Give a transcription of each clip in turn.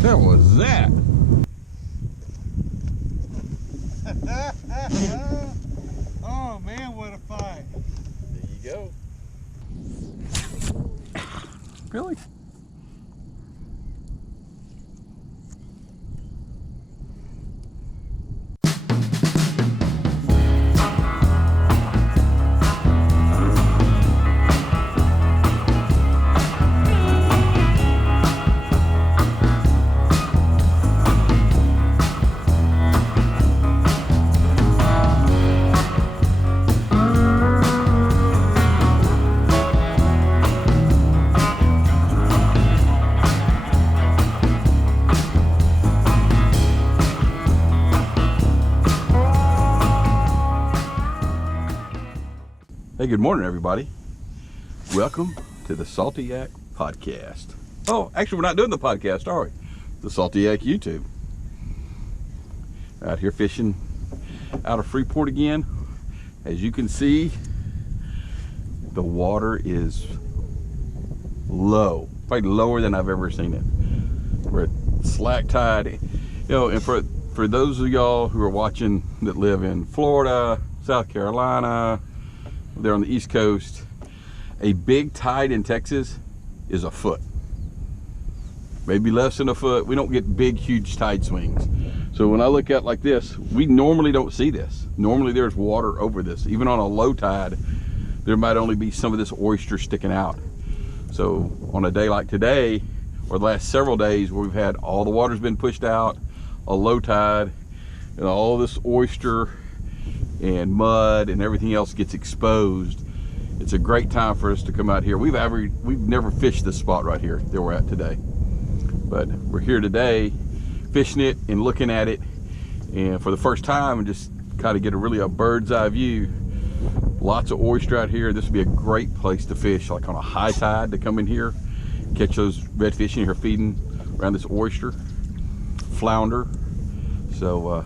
What was that? Oh man, what a fight. There you go. Really? Hey, good morning, everybody. Welcome to the Salty Yak podcast. Oh, actually, we're not doing the podcast, are we? The Salty Yak YouTube. Out here fishing out of Freeport again. As you can see, the water is low, probably lower than I've ever seen it. We're at slack tide. You know, and for those of y'all who are watching that live in Florida, South Carolina, they're on the East Coast, a big tide in Texas is a foot, maybe less than a foot. We don't get big, huge tide swings. So when I look at like this, we normally don't see this. Normally there's water over this. Even on a low tide, there might only be some of this oyster sticking out. So on a day like today, or the last several days where we've had all the water's been pushed out, a low tide, and all this oyster and mud and everything else gets exposed, it's a great time for us to come out here. We've never fished this spot right here that we're at today, but we're here today fishing it and looking at it, and for the first time, and just kind of get a bird's eye view. Lots of oyster out here. This would be a great place to fish, like on a high tide, to come in here, catch those redfish in here feeding around this oyster, flounder. So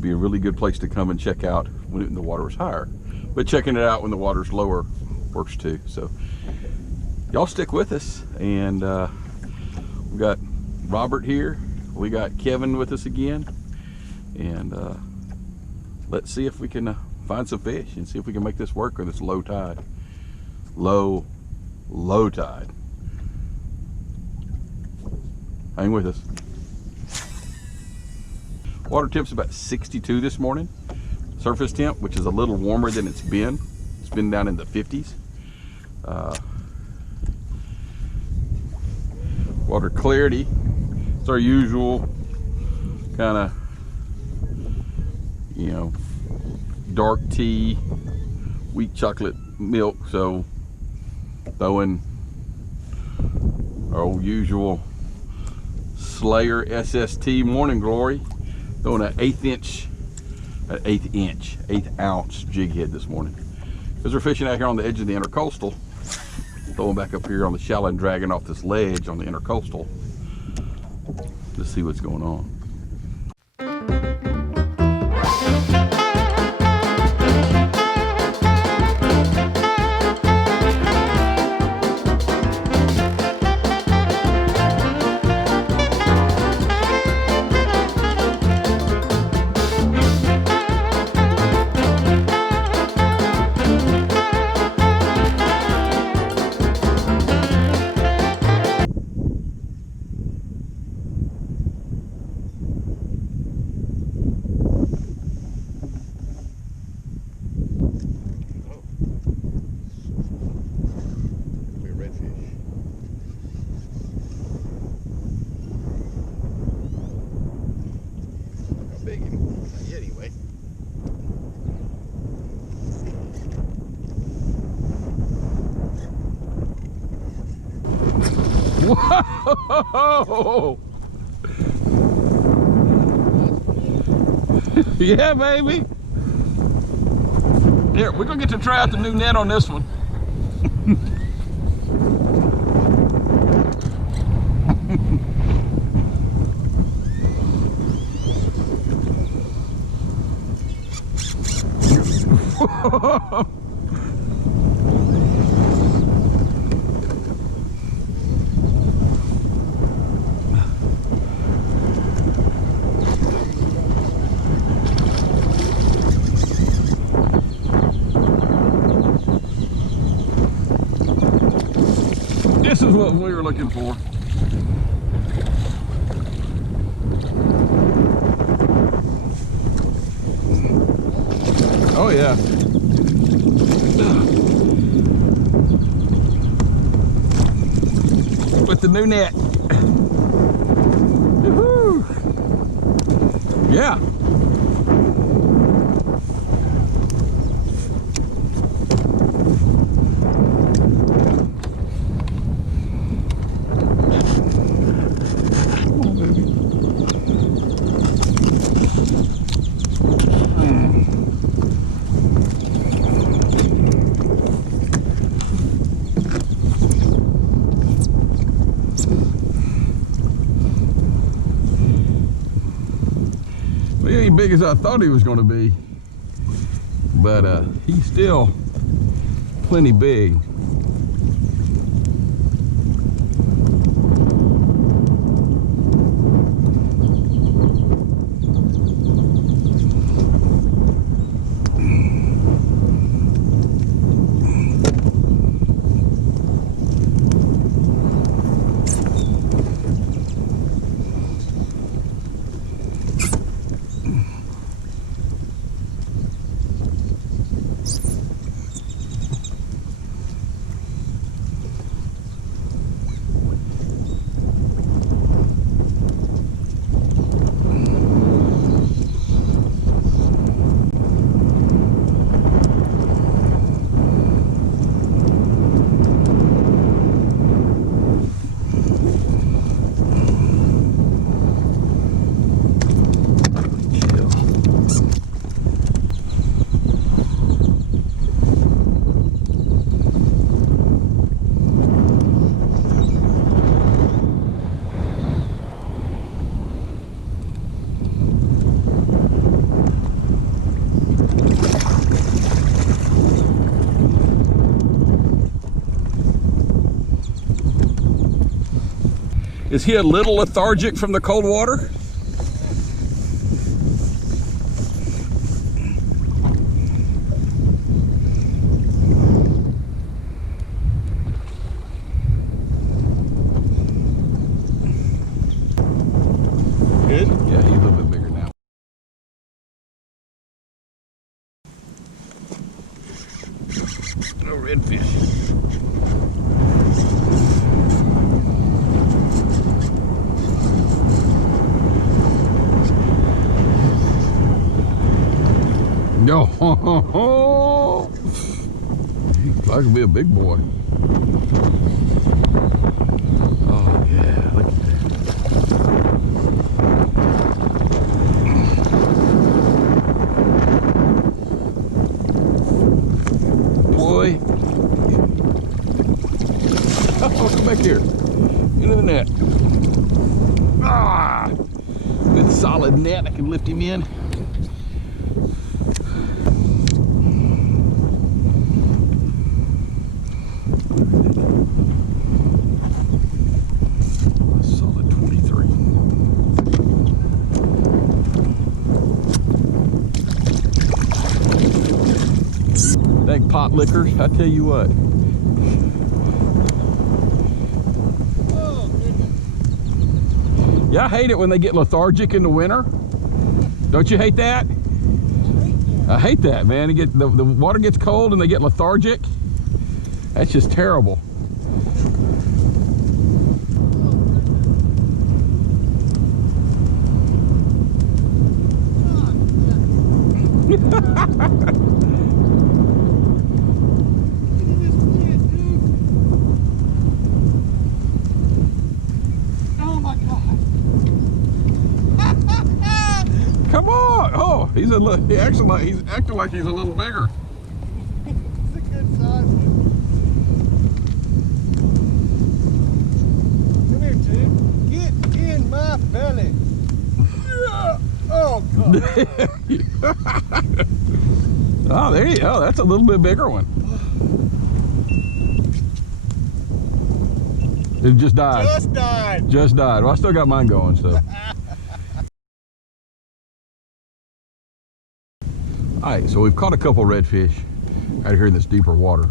be a really good place to come and check out when the water is higher, but checking it out when the water's lower works too. So y'all stick with us, and we got Robert here, we got Kevin with us again, and let's see if we can find some fish and see if we can make this work on this low tide. Low tide. Hang with us. Water temp's about 62 this morning. Surface temp, which is a little warmer than it's been. It's been down in the 50s. Water clarity, it's our usual kind of, you know, dark tea, wheat chocolate milk. So throwing our usual Slayer SST Morning Glory. Throwing an eighth ounce jig head this morning. Because we're fishing out here on the edge of the intercoastal. Throwing back up here on the shallow and dragging off this ledge on the intercoastal to see what's going on. Whoa! Yeah, baby. Here, we're gonna get to try out the new net on this one. This is what we were looking for. Oh yeah. With the new net. Woohoo! Yeah. He ain't big as I thought he was going to be, but he's still plenty big. Is he a little lethargic from the cold water? Good? Yeah, he's a little bit bigger now. Oh, redfish. No, that could be a big boy. Oh yeah, look at that. Boy, oh, come back here, into the net. Ah, good solid net. I can lift him in. Pot liquor, I tell you what. Oh, goodness. Yeah, I hate it when they get lethargic in the winter. Don't you hate that? I hate that, man. You get the water gets cold and they get lethargic. That's just terrible. Come on! Oh, he's acting like he's a little bigger. It's a good size. Come here, dude. Get in my belly. Yeah. Oh God. Oh, there you go. That's a little bit bigger one. It just died. Just died. Just died. Well, I still got mine going, so. All right, so we've caught a couple redfish out here in this deeper water.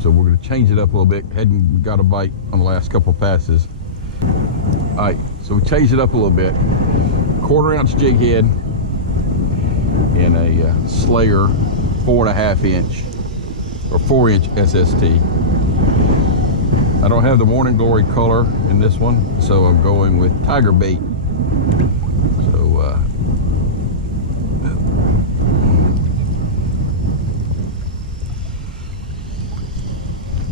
So we're going to change it up a little bit. Hadn't got a bite on the last couple passes. All right, so we changed it up a little bit. 1/4 ounce jig head and a Slayer 4.5 inch or 4 inch SST. I don't have the Morning Glory color in this one, so I'm going with tiger bait. So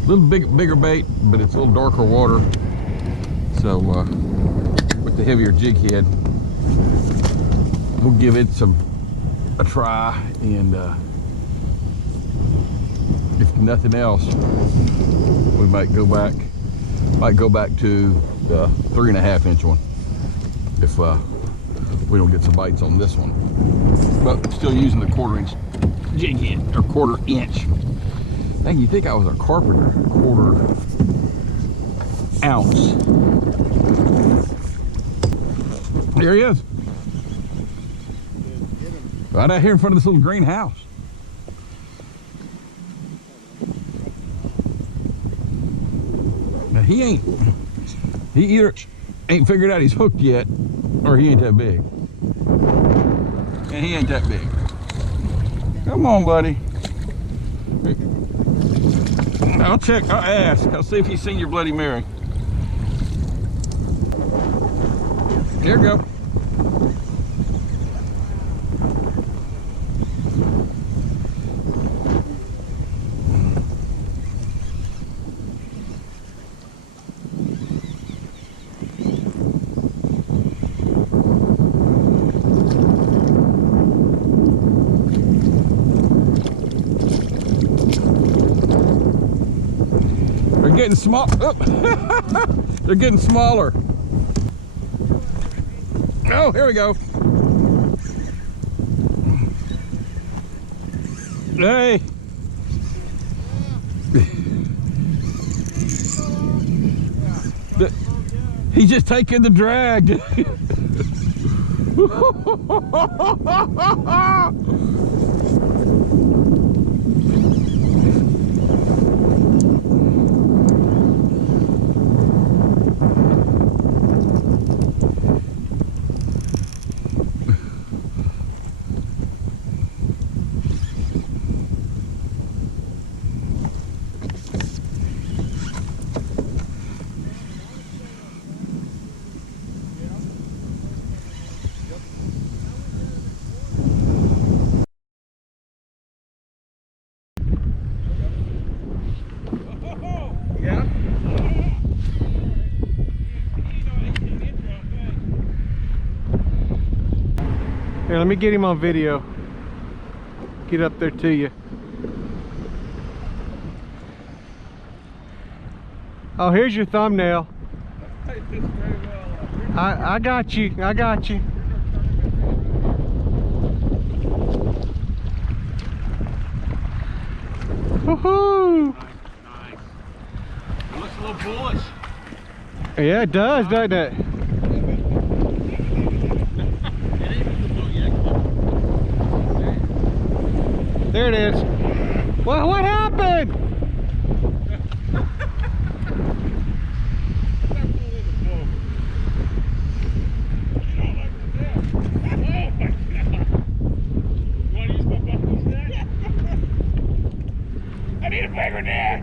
a little bigger bait, but it's a little darker water. So with the heavier jig head, we'll give it a try, and if nothing else, we might go back to the 3.5 inch one if we don't get some bites on this one. But still using the 1/4 inch jig head, or 1/4 inch. Dang, you think I was a carpenter? 1/4 ounce. There he is. Right out here in front of this little greenhouse. Now he either ain't figured out he's hooked yet, or he ain't that big. And he ain't that big. Come on, buddy. I'll check, I'll ask. I'll see if he's seen your Bloody Mary. There you go. They're getting small. Oh. They're getting smaller. Oh, here we go. Hey. He's just taking the drag. Here, let me get him on video. Get up there to you. Oh, here's your thumbnail. I got you. I got you. Woohoo! Nice. It looks a little bullish. Yeah, it does, doesn't it? There it is. Well, what happened? I need a bigger net.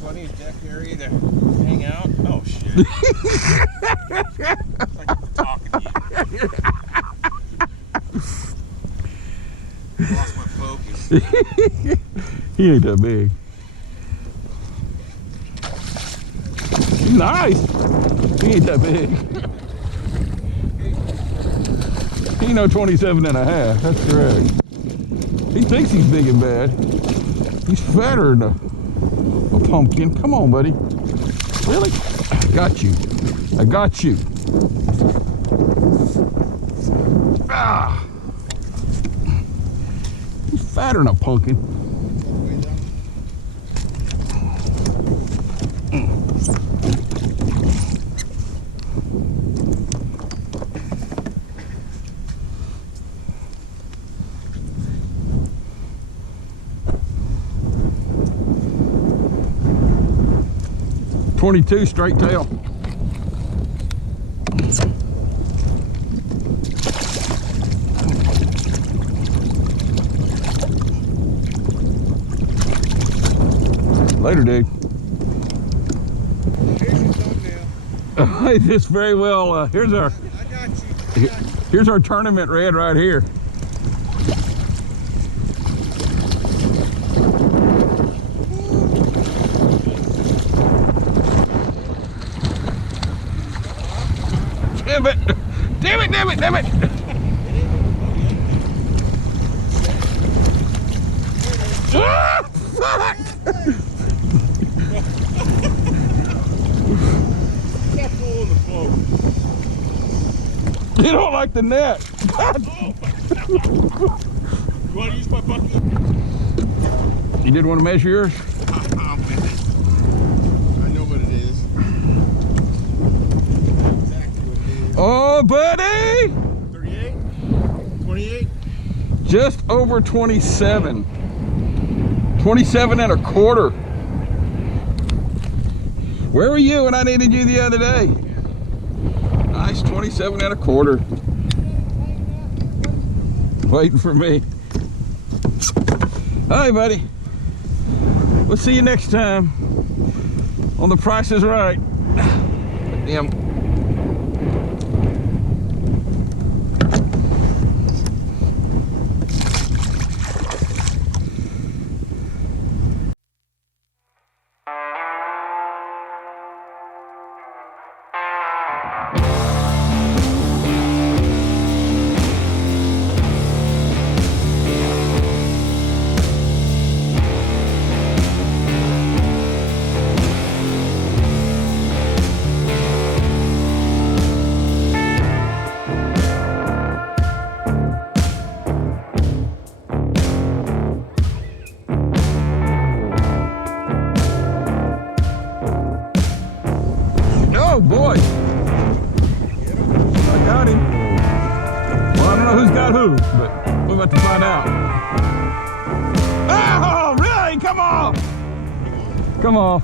Plenty of deck area to hang out. Oh shit. It's like I'm talking to you. I lost my focus. He ain't that big. Nice. He ain't that big. He no 27.5. That's correct. He thinks he's big and bad. He's fatter than a pumpkin. Come on, buddy. Really? I got you. I got you. Ah. He's fatter than a pumpkin. .22 straight tail. Later, dude. Here's your thumbnail. This very well. Here's our. I got you. Here's our tournament red right here. Damn it! Damn it! Damn it! Damn it! Ah, fuck! That hole in the boat. You don't like the net. God. You want to use my bucket? You did want to measure yours? I know what it is. Exactly what it is. Oh, buddy! 38? 28? Just over 27. 27 and a quarter. Where were you when I needed you the other day? Nice 27 and a quarter. Waiting for me. Hi, buddy. We'll see you next time on The Price is Right. Damn. Oh boy! I got him. Well, I don't know who's got who, but we're about to find out. Oh, really? Come on! Come on.